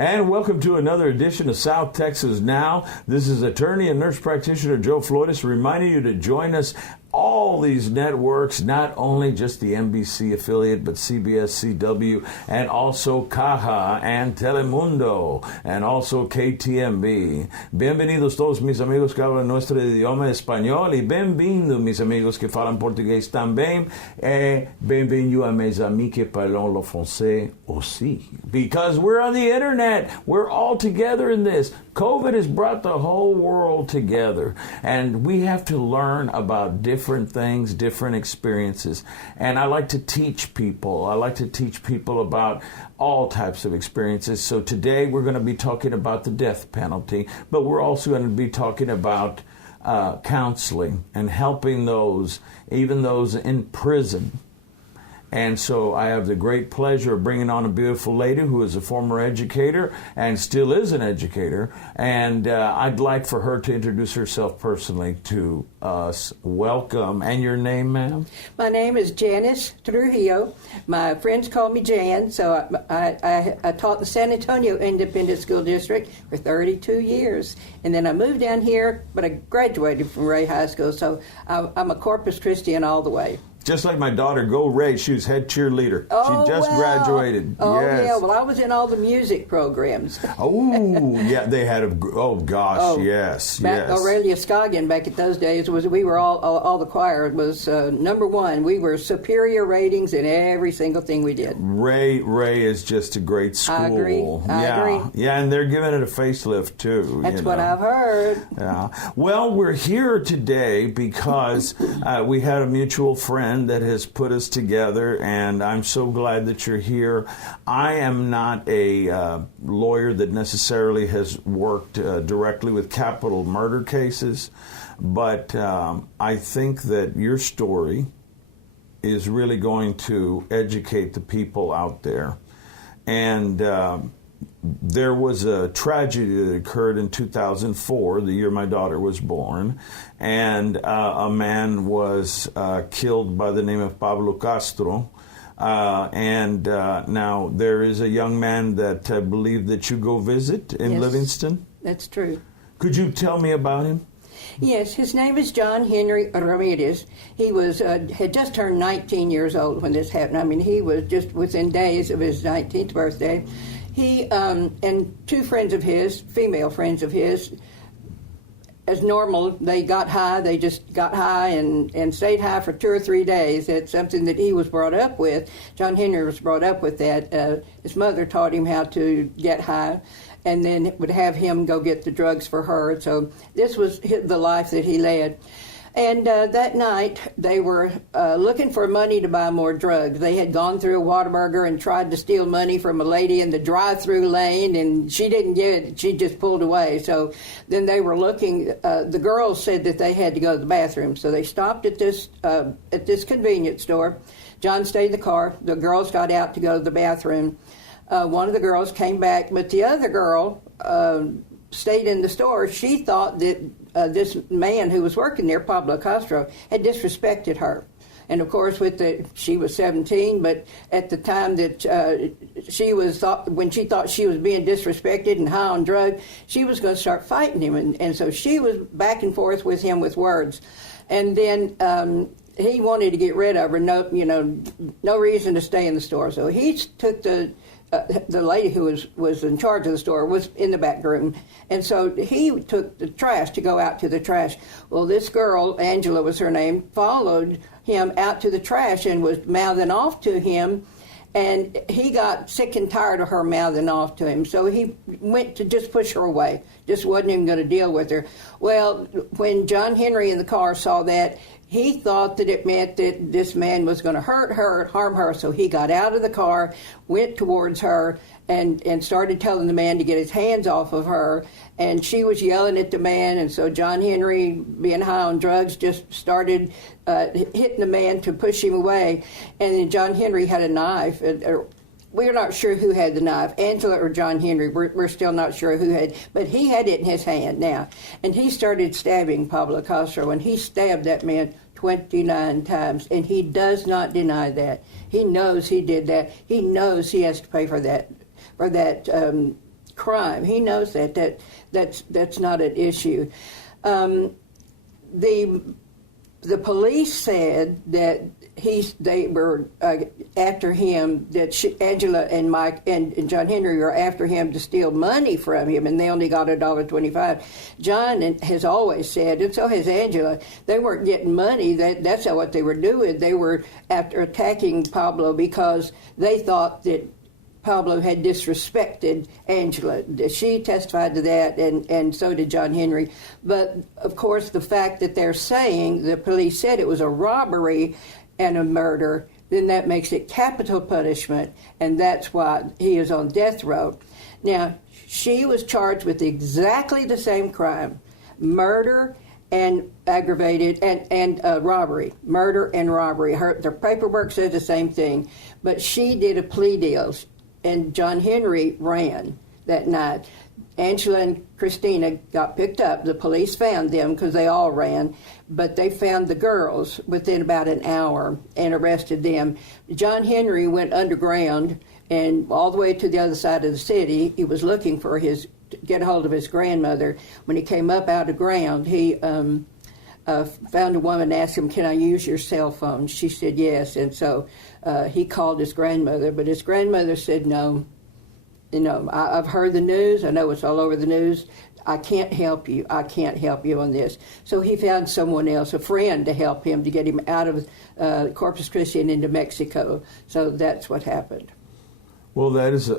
And welcome to another edition of South Texas Now. This is attorney and nurse practitioner Joe Flores reminding you to join us. All these networks, not only just the NBC affiliate, but CBS, CW, and also Caja and Telemundo, and also KTMB. Bienvenidos todos mis amigos que hablan nuestro idioma español, y bem-vindo mis amigos que falam português também, e bem-vindo a mes amis que parlent le français aussi. Because we're on the internet, we're all together in this. COVID has brought the whole world together, and we have to learn about different things, different experiences. And I like to teach people. I like to teach people about all types of experiences. So today we're going to be talking about the death penalty, but we're also going to be talking about counseling and helping those, even those in prison. And so I have the great pleasure of bringing on a beautiful lady who is a former educator and still is an educator. And I'd like for her to introduce herself personally to us. Welcome. And your name, ma'am? My name is Jan Trujillo. My friends call me Jan. So I taught the San Antonio Independent School District for 32 years. And then I moved down here, but I graduated from Ray High School. So I'm a Corpus Christian all the way. Just like my daughter, Go Ray, she was head cheerleader. Oh, she just graduated. Oh, yes. yeah. Well, I was in all the music programs. Oh, yeah, they had yes. Aurelia Scoggin back at those days, we were all the choir was number one. We were superior ratings in every single thing we did. Ray is just a great school. I agree. Yeah, and they're giving it a facelift, too. That's what I've heard. Yeah. Well, we're here today because we had a mutual friend that has put us together, and I'm so glad that you're here. I am not a lawyer that necessarily has worked directly with capital murder cases, but I think that your story is really going to educate the people out there. And there was a tragedy that occurred in 2004, the year my daughter was born, and a man was killed by the name of Pablo Castro. Now there is a young man that I believe that you go visit in Yes, Livingston. That's true. Could you tell me about him? Yes, his name is John Henry Ramirez. He was had just turned 19 years old when this happened. I mean, he was just within days of his 19th birthday. He and two friends of his, female friends of his, as normal, they got high. They just got high and stayed high for 2 or 3 days. It's something that he was brought up with. John Henry was brought up with that. His mother taught him how to get high, and then would have him go get the drugs for her. So this was the life that he led. And that night, they were looking for money to buy more drugs. They had gone through a Whataburger and tried to steal money from a lady in the drive-through lane, and she didn't get it. She just pulled away. So then they were looking. The girls said that they had to go to the bathroom. So they stopped at this convenience store. John stayed in the car. The girls got out to go to the bathroom. One of the girls came back, but the other girl stayed in the store. She thought that this man who was working there, Pablo Castro, had disrespected her. And of course, she was 17, but at the time that when she thought she was being disrespected and high on drugs, she was going to start fighting him. And so she was back and forth with him with words. And then he wanted to get rid of her. No reason to stay in the store. So he took the lady who was in charge of the store was in the back room, and so he took the trash to go out to the trash. Well, this girl, Angela was her name, followed him out to the trash and was mouthing off to him, and he got sick and tired of her mouthing off to him, so he went to just push her away, just wasn't even going to deal with her. Well, when John Henry in the car saw that, he thought that it meant that this man was going to hurt her, harm her, so he got out of the car, went towards her, and started telling the man to get his hands off of her. And she was yelling at the man, and so John Henry, being high on drugs, just started hitting the man to push him away. And then John Henry had a knife. We're not sure who had the knife, Angela or John Henry. We're still not sure who had, but he had it in his hand now. And he started stabbing Pablo Castro, and he stabbed that man 29 times, and he does not deny that. He knows he did that. He knows he has to pay for that crime. He knows that's not an issue. The police said that they were after him, that Angela and Mike and John Henry were after him to steal money from him, and they only got $1.25. John has always said, and so has Angela, they weren't getting money. That's not what they were doing. They were after attacking Pablo because they thought that Pablo had disrespected Angela. She testified to that, and so did John Henry. But, of course, the fact that they're saying, the police said it was a robbery and a murder, then that makes it capital punishment, and that's why he is on death row. Now, she was charged with exactly the same crime, murder and aggravated, and robbery, murder and robbery. The paperwork says the same thing, but she did a plea deal, and John Henry ran that night. Angela and Christina got picked up. The police found them because they all ran, but they found the girls within about an hour and arrested them. John Henry went underground and all the way to the other side of the city. He was looking for to get a hold of his grandmother. When he came up out of ground, he found a woman and asked him, "Can I use your cell phone?" She said yes, and so he called his grandmother, but his grandmother said no. I've heard the news. I know it's all over the news. I can't help you. I can't help you on this. So he found someone else, a friend, to help him to get him out of Corpus Christi and into Mexico. So that's what happened. Well, that is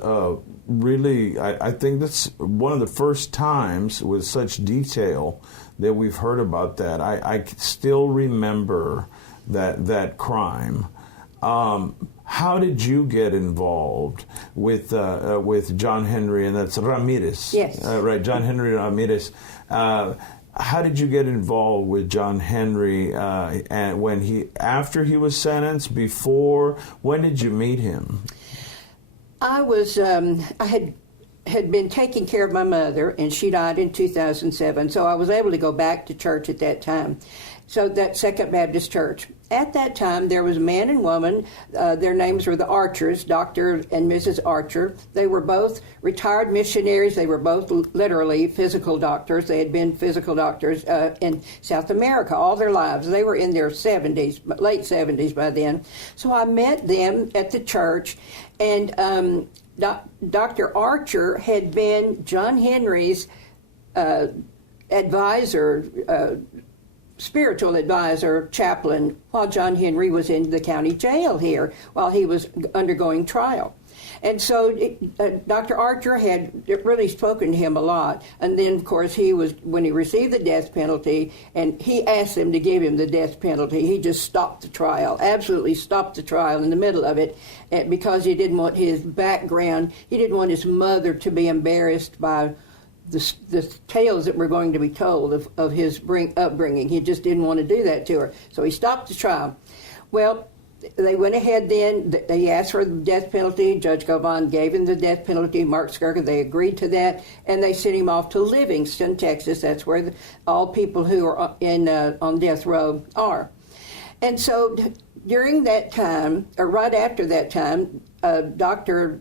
really, I think that's one of the first times with such detail that we've heard about that. I still remember that crime. How did you get involved with John Henry, and that's Ramirez? Yes. Right, John Henry Ramirez. How did you get involved with John Henry and after he was sentenced, before? When did you meet him? I had been taking care of my mother, and she died in 2007, so I was able to go back to church at that time. So that Second Baptist Church. At that time, there was a man and woman. Their names were the Archers, Dr. and Mrs. Archer. They were both retired missionaries. They were both literally physical doctors. They had been physical doctors in South America all their lives. They were in their 70s, late 70s by then. So I met them at the church, and Dr. Archer had been John Henry's advisor, spiritual advisor, chaplain, while John Henry was in the county jail here, while he was undergoing trial. And so Dr. Archer had really spoken to him a lot. And then, of course, when he received the death penalty, and he asked them to give him the death penalty, he just stopped the trial, absolutely stopped the trial in the middle of it, because he didn't want his background, he didn't want his mother to be embarrassed by the tales that were going to be told of his upbringing. He just didn't want to do that to her. So he stopped the trial. Well, they went ahead then. They asked for the death penalty. Judge Govan gave him the death penalty. Mark Skirka, they agreed to that, and they sent him off to Livingston, Texas. That's where all people who are on death row are. And so during that time, or right after that time, Dr.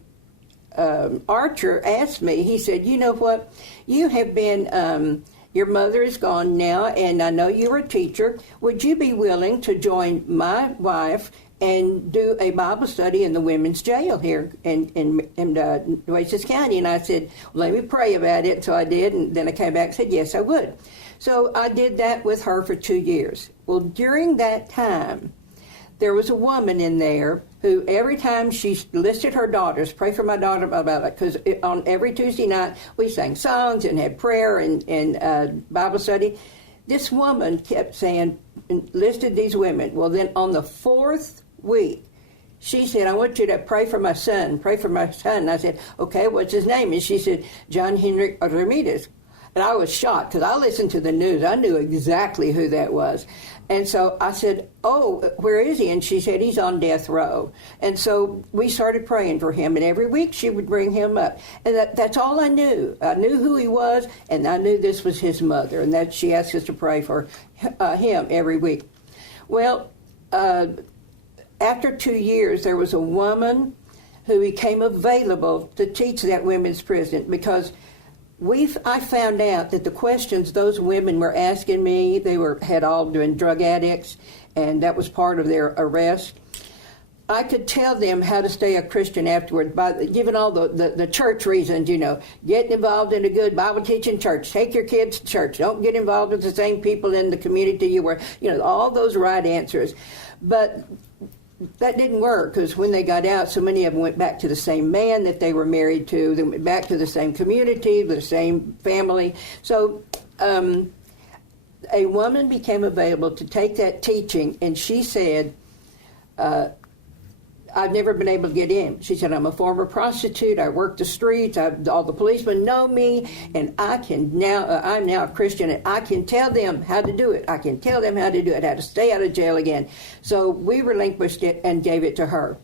Archer asked me, he said, "You know what, you have been, your mother is gone now, and I know you were a teacher. Would you be willing to join my wife and do a Bible study in the women's jail here in Nueces County?" And I said, "Let me pray about it." So I did, and then I came back and said, yes, I would. So I did that with her for 2 years. Well, during that time, there was a woman in there who every time she listed her daughters, pray for my daughter, about it, because on every Tuesday night we sang songs and had prayer and Bible study. This woman kept saying, listed these women. Well, then on the 4th week, she said, "I want you to pray for my son, pray for my son." And I said, "Okay, what's his name?" And she said, "John Henry Ramirez." And I was shocked because I listened to the news. I knew exactly who that was. And so I said, "Oh, where is he?" And she said, "He's on death row." And so we started praying for him. And every week she would bring him up. And that's all I knew. I knew who he was, and I knew this was his mother. And that she asked us to pray for him every week. Well, after 2 years, there was a woman who became available to teach that women's prison, because I found out that the questions those women were asking me, had all been drug addicts, and that was part of their arrest. I could tell them how to stay a Christian afterward by giving all the church reasons, getting involved in a good Bible teaching church, take your kids to church, don't get involved with the same people in the community you were, all those right answers. But that didn't work, because when they got out, so many of them went back to the same man that they were married to. They went back to the same community, the same family. So a woman became available to take that teaching, and she said, I've never been able to get in. She said, I'm a former prostitute. I work the streets. All the policemen know me, and I'm now a Christian, and I can tell them how to do it. I can tell them how to do it, how to stay out of jail again. So we relinquished it and gave it to her.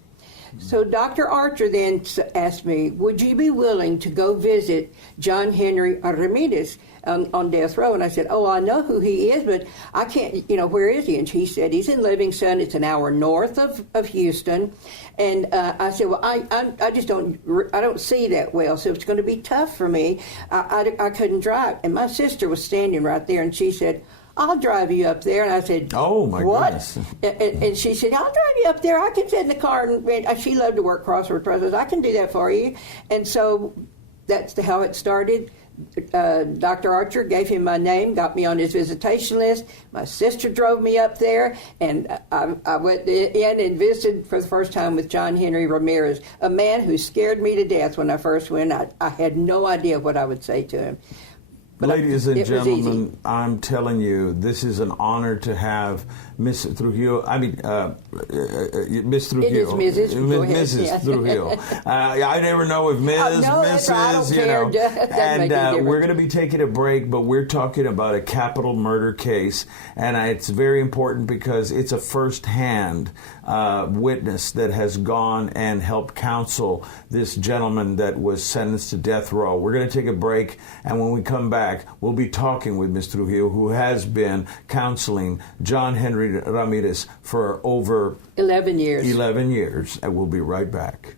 So Dr. Archer then asked me, would you be willing to go visit John Henry Ramirez on death row? And I said, I know who he is, but I can't, where is he? And he said, he's in Livingston. It's an hour north of Houston. And I said, well, I just don't see that well, so it's going to be tough for me. I couldn't drive. And my sister was standing right there, and she said, I'll drive you up there. And I said, oh, my what? goodness. And she said, I'll drive you up there. I can sit in the car. And she loved to work crossword puzzles. I can do that for you. And so that's how it started. Dr. Archer gave him my name, got me on his visitation list. My sister drove me up there, and I went in and visited for the first time with John Henry Ramirez, a man who scared me to death when I first went. I had no idea what I would say to him. But ladies and gentlemen, I'm telling you, this is an honor to have Miss Trujillo. Miss Trujillo. It is Mrs. Go ahead. Mrs. Trujillo. I never know if Ms., Mrs., I don't care. And we're going to be taking a break, but we're talking about a capital murder case, and it's very important because it's a first-hand witness that has gone and helped counsel this gentleman that was sentenced to death row. We're going to take a break, and when we come back, we'll be talking with Ms. Trujillo, who has been counseling John Henry Ramirez for over 11 years. 11 years, and we'll be right back.